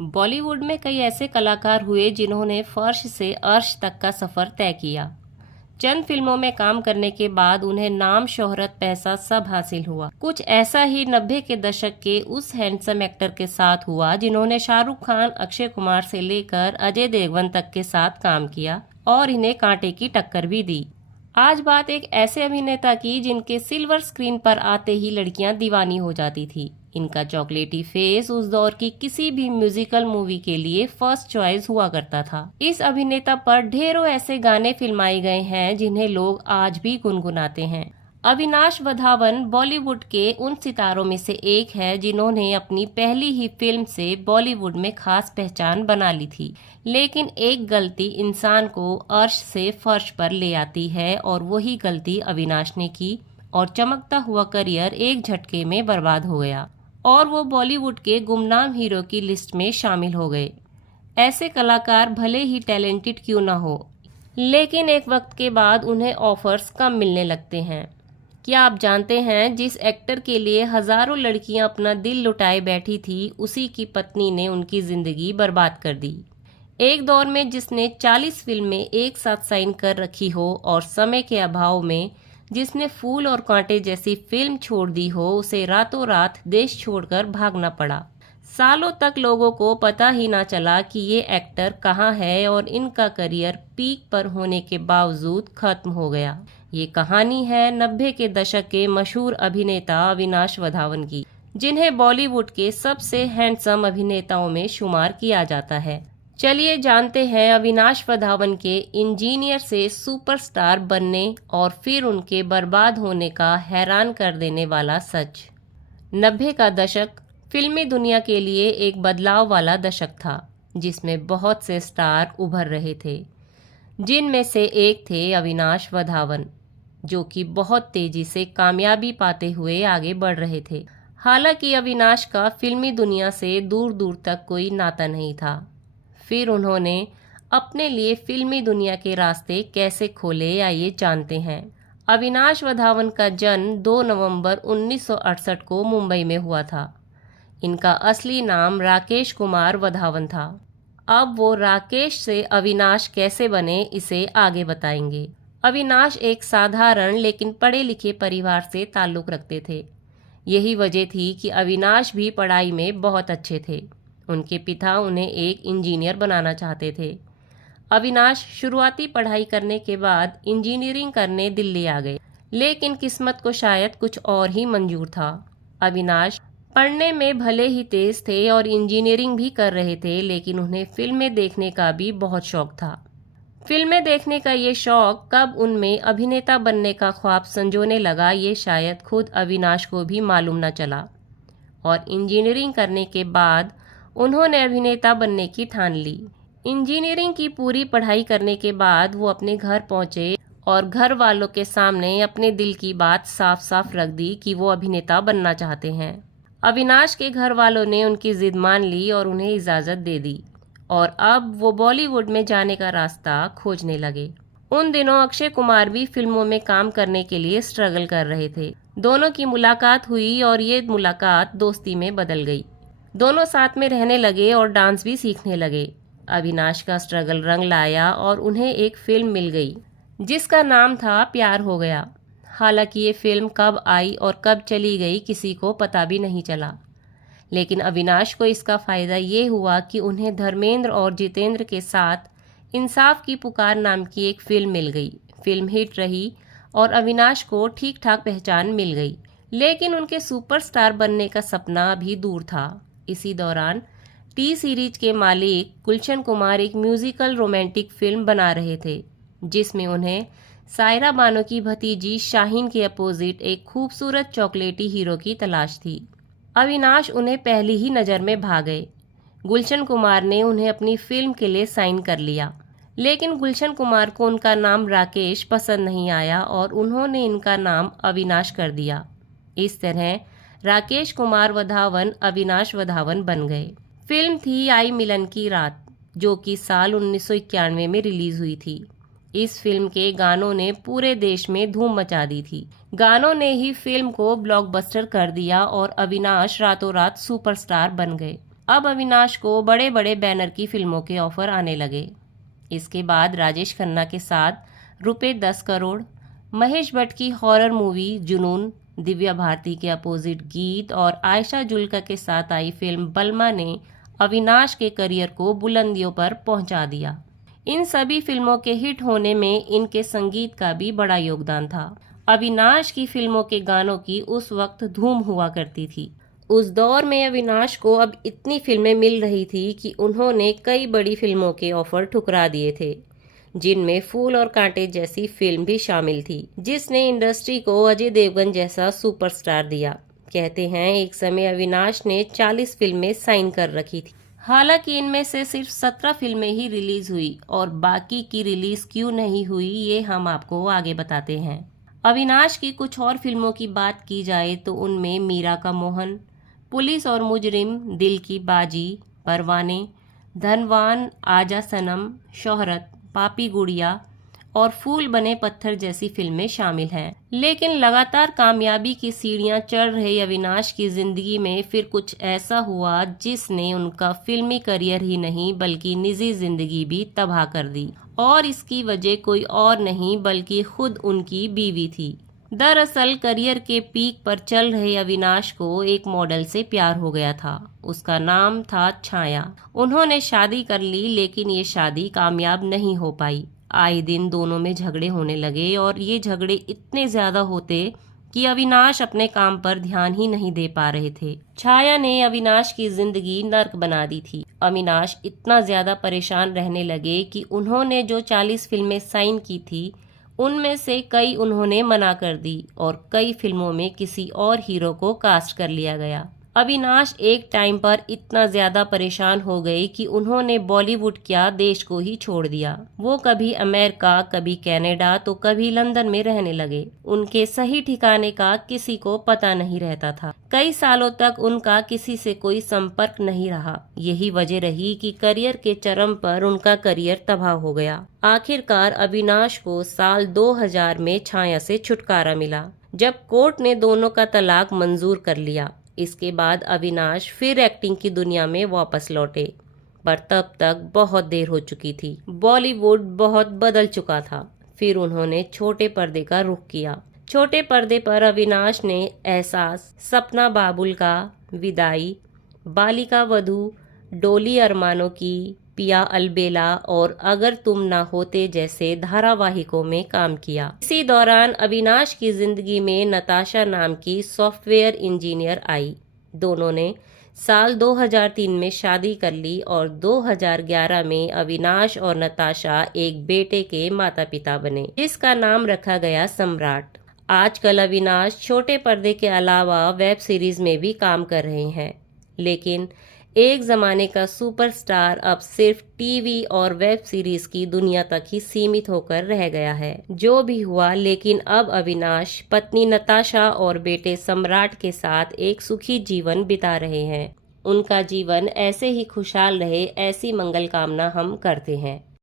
बॉलीवुड में कई ऐसे कलाकार हुए जिन्होंने फर्श से अर्श तक का सफर तय किया। चंद फिल्मों में काम करने के बाद उन्हें नाम, शोहरत, पैसा सब हासिल हुआ। कुछ ऐसा ही 90 के दशक के उस हैंडसम एक्टर के साथ हुआ जिन्होंने शाहरुख खान, अक्षय कुमार से लेकर अजय देवगन तक के साथ काम किया और इन्हें कांटे की टक्कर भी दी। आज बात एक ऐसे अभिनेता की जिनके सिल्वर स्क्रीन पर आते ही लड़कियां दीवानी हो जाती थी। इनका चॉकलेटी फेस उस दौर की किसी भी म्यूजिकल मूवी के लिए फर्स्ट चॉइस हुआ करता था। इस अभिनेता पर ढेरों ऐसे गाने फिल्माए गए हैं जिन्हें लोग आज भी गुनगुनाते हैं। अविनाश वधावन बॉलीवुड के उन सितारों में से एक है जिन्होंने अपनी पहली ही फिल्म से बॉलीवुड में खास पहचान बना ली थी। लेकिन एक गलती इंसान को अर्श से फर्श पर ले आती है और वही गलती अविनाश ने की और चमकता हुआ करियर एक झटके में बर्बाद हो गया और वो बॉलीवुड के गुमनाम हीरो की लिस्ट में शामिल हो गए। ऐसे कलाकार भले ही टैलेंटेड क्यों ना हो, लेकिन एक वक्त के बाद उन्हें ऑफर्स कम मिलने लगते हैं। क्या आप जानते हैं जिस एक्टर के लिए हजारों लड़कियां अपना दिल लुटाए बैठी थी, उसी की पत्नी ने उनकी जिंदगी बर्बाद कर दी। एक दौर में जिसने 40 फिल्में एक साथ साइन कर रखी हो और समय के अभाव में जिसने फूल और कांटे जैसी फिल्म छोड़ दी हो, उसे रातों रात देश छोड़कर भागना पड़ा। सालों तक लोगों को पता ही ना चला कि ये एक्टर कहाँ है और इनका करियर पीक पर होने के बावजूद खत्म हो गया। ये कहानी है 90 के दशक के मशहूर अभिनेता अविनाश वधावन की, जिन्हें बॉलीवुड के सबसे हैंडसम अभिनेताओं में शुमार किया जाता है। चलिए जानते हैं अविनाश वधावन के इंजीनियर से सुपरस्टार बनने और फिर उनके बर्बाद होने का हैरान कर देने वाला सच। 90 का दशक फिल्मी दुनिया के लिए एक बदलाव वाला दशक था, जिसमें बहुत से स्टार उभर रहे थे, जिनमें से एक थे अविनाश वधावन, जो कि बहुत तेजी से कामयाबी पाते हुए आगे बढ़ रहे थे। हालांकि अविनाश का फिल्मी दुनिया से दूर दूर तक कोई नाता नहीं था। फिर उन्होंने अपने लिए फिल्मी दुनिया के रास्ते कैसे खोले, आइए जानते हैं। अविनाश वधावन का जन्म 2 नवंबर 1968 को मुंबई में हुआ था। इनका असली नाम राकेश कुमार वधावन था। अब वो राकेश से अविनाश कैसे बने, इसे आगे बताएंगे। अविनाश एक साधारण लेकिन पढ़े लिखे परिवार से ताल्लुक रखते थे। यही वजह थी कि अविनाश भी पढ़ाई में बहुत अच्छे थे। उनके पिता उन्हें एक इंजीनियर बनाना चाहते थे। अविनाश शुरुआती पढ़ाई करने के बाद इंजीनियरिंग करने दिल्ली आ गए, लेकिन किस्मत को शायद कुछ और ही मंजूर था। अविनाश पढ़ने में भले ही तेज थे और इंजीनियरिंग भी कर रहे थे, लेकिन उन्हें फिल्में देखने का भी बहुत शौक था। फिल्में देखने का ये शौक कब उनमें अभिनेता बनने का ख्वाब संजोने लगा, ये शायद खुद अविनाश को भी मालूम न चला। और इंजीनियरिंग करने के बाद उन्होंने अभिनेता बनने की ठान ली। इंजीनियरिंग की पूरी पढ़ाई करने के बाद वो अपने घर पहुंचे और घर वालों के सामने अपने दिल की बात साफ साफ रख दी कि वो अभिनेता बनना चाहते हैं। अविनाश के घर वालों ने उनकी जिद मान ली और उन्हें इजाजत दे दी और अब वो बॉलीवुड में जाने का रास्ता खोजने लगे। उन दिनों अक्षय कुमार भी फिल्मों में काम करने के लिए स्ट्रगल कर रहे थे। दोनों की मुलाकात हुई और ये मुलाकात दोस्ती में बदल गई। दोनों साथ में रहने लगे और डांस भी सीखने लगे। अविनाश का स्ट्रगल रंग लाया और उन्हें एक फिल्म मिल गई जिसका नाम था प्यार हो गया। हालांकि ये फिल्म कब आई और कब चली गई किसी को पता भी नहीं चला, लेकिन अविनाश को इसका फायदा ये हुआ कि उन्हें धर्मेंद्र और जितेंद्र के साथ इंसाफ की पुकार नाम की एक फिल्म मिल गई। फिल्म हिट रही और अविनाश को ठीक ठाक पहचान मिल गई, लेकिन उनके सुपरस्टार बनने का सपना अभी दूर था। इसी दौरान टी सीरीज के मालिक गुलशन कुमार एक म्यूजिकल रोमांटिक फिल्म बना रहे थे, जिसमें उन्हें सायरा बानो की भतीजी शाहीन के अपोजिट एक खूबसूरत चॉकलेटी हीरो की तलाश थी। अविनाश उन्हें पहली ही नज़र में भा गए। गुलशन कुमार ने उन्हें अपनी फिल्म के लिए साइन कर लिया, लेकिन गुलशन कुमार को उनका नाम राकेश पसंद नहीं आया और उन्होंने इनका नाम अविनाश कर दिया। इस तरह राकेश कुमार वधावन अविनाश वधावन बन गए। फिल्म थी आई मिलन की रात, जो कि साल 1991 में रिलीज हुई थी। इस फिल्म के गानों ने पूरे देश में धूम मचा दी थी। गानों ने ही फिल्म को ब्लॉकबस्टर कर दिया और अविनाश रातों रात सुपरस्टार बन गए। अब अविनाश को बड़े बड़े बैनर की फिल्मों के ऑफर आने लगे। इसके बाद राजेश खन्ना के साथ रुपए 10 करोड़, महेश भट्ट की हॉरर मूवी जुनून, दिव्या भारती के अपोजिट गीत और आयशा जुल्का के साथ आई फिल्म बलमा ने अविनाश के करियर को बुलंदियों पर पहुंचा दिया। इन सभी फिल्मों के हिट होने में इनके संगीत का भी बड़ा योगदान था। अविनाश की फिल्मों के गानों की उस वक्त धूम हुआ करती थी। उस दौर में अविनाश को अब इतनी फिल्में मिल रही थी कि उन्होंने कई बड़ी फिल्मों के ऑफर ठुकरा दिए थे, जिनमें फूल और कांटे जैसी फिल्म भी शामिल थी, जिसने इंडस्ट्री को अजय देवगन जैसा सुपरस्टार दिया। कहते हैं एक समय अविनाश ने 40 फिल्में साइन कर रखी थी। हालांकि इनमें से सिर्फ 17 फिल्में ही रिलीज हुई और बाकी की रिलीज क्यों नहीं हुई ये हम आपको आगे बताते हैं। अविनाश की कुछ और फिल्मों की बात की जाए तो उनमें मीरा का मोहन, पुलिस और मुजरिम, दिल की बाजी, परवाने, धनवान, आजा सनम, शोहरत, पापी गुड़िया और फूल बने पत्थर जैसी फिल्में शामिल हैं। लेकिन लगातार कामयाबी की सीढ़ियां चढ़ रहे अविनाश की जिंदगी में फिर कुछ ऐसा हुआ जिसने उनका फिल्मी करियर ही नहीं बल्कि निजी जिंदगी भी तबाह कर दी, और इसकी वजह कोई और नहीं बल्कि खुद उनकी बीवी थी। दरअसल करियर के पीक पर चल रहे अविनाश को एक मॉडल से प्यार हो गया था। उसका नाम था छाया। उन्होंने शादी कर ली, लेकिन ये शादी कामयाब नहीं हो पाई। आए दिन दोनों में झगड़े होने लगे और ये झगड़े इतने ज्यादा होते कि अविनाश अपने काम पर ध्यान ही नहीं दे पा रहे थे। छाया ने अविनाश की जिंदगी नर्क बना दी थी। अविनाश इतना ज्यादा परेशान रहने लगे कि उन्होंने जो 40 फिल्में साइन की थी उनमें से कई उन्होंने मना कर दी और कई फिल्मों में किसी और हीरो को कास्ट कर लिया गया। अविनाश एक टाइम पर इतना ज्यादा परेशान हो गए कि उन्होंने बॉलीवुड क्या देश को ही छोड़ दिया। वो कभी अमेरिका, कभी कनाडा तो कभी लंदन में रहने लगे। उनके सही ठिकाने का किसी को पता नहीं रहता था। कई सालों तक उनका किसी से कोई संपर्क नहीं रहा। यही वजह रही कि करियर के चरम पर उनका करियर तबाह हो गया। आखिरकार अविनाश को साल 2000 में छाया से छुटकारा मिला, जब कोर्ट ने दोनों का तलाक मंजूर कर लिया। इसके बाद अविनाश फिर एक्टिंग की दुनिया में वापस लौटे, पर तब तक बहुत देर हो चुकी थी। बॉलीवुड बहुत बदल चुका था। फिर उन्होंने छोटे पर्दे का रुख किया। छोटे पर्दे पर अविनाश ने एहसास, सपना बाबुल का, विदाई, बालिका वधू, डोली अरमानों की, पिया अलबेला और अगर तुम ना होते जैसे धारावाहिकों में काम किया। इसी दौरान अविनाश की जिंदगी में नताशा नाम की सॉफ्टवेयर इंजीनियर आई। दोनों ने साल 2003 में शादी कर ली और 2011 में अविनाश और नताशा एक बेटे के माता पिता बने, जिसका नाम रखा गया सम्राट। आजकल अविनाश छोटे पर्दे के अलावा वेब सीरीज में भी काम कर रहे हैं, लेकिन एक जमाने का सुपरस्टार अब सिर्फ टीवी और वेब सीरीज की दुनिया तक ही सीमित होकर रह गया है। जो भी हुआ, लेकिन अब अविनाश पत्नी नताशा और बेटे सम्राट के साथ एक सुखी जीवन बिता रहे हैं। उनका जीवन ऐसे ही खुशहाल रहे, ऐसी मंगल कामना हम करते हैं।